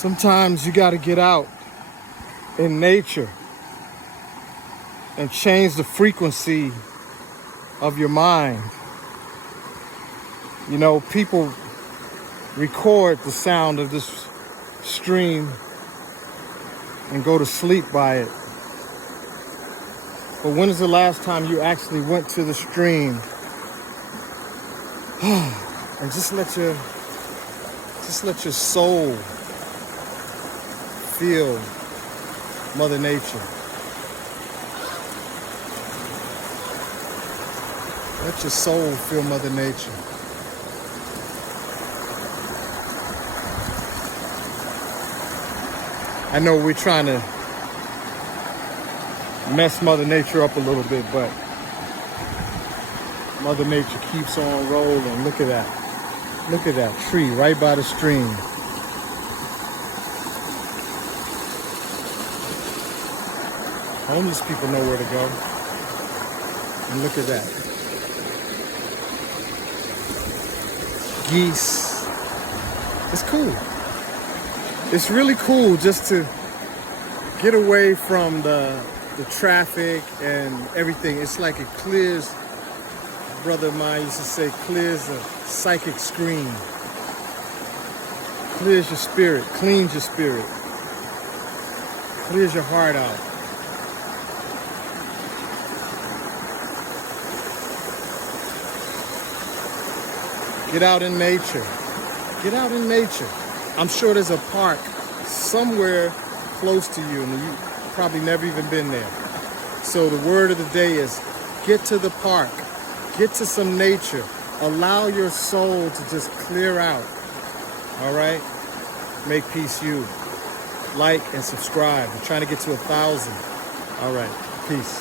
Sometimes you got to get out in nature and change the frequency of your mind. You know, people record the sound of this stream and go to sleep by it. But when is the last time you actually went to the stream and just let your soul feel Mother Nature? Let your soul feel Mother Nature. I know we're trying to mess Mother Nature up a little bit, but Mother Nature keeps on rolling. Look at that. Look at that tree right by the stream. Homeless people know where to go. And look at that. Geese. It's cool. It's really cool just to get away from the traffic and everything. It's like it clears, brother of mine used to say, clears a psychic screen. Clears your spirit, cleans your spirit, clears your heart out. Get out in nature. Get out in nature. I'm sure there's a park somewhere close to you and you probably never even been there. So the word of the day is get to the park, get to some nature, allow your soul to just clear out. All right? MakepeaceU. Like and subscribe. We're trying to get to 1,000. All right. Peace.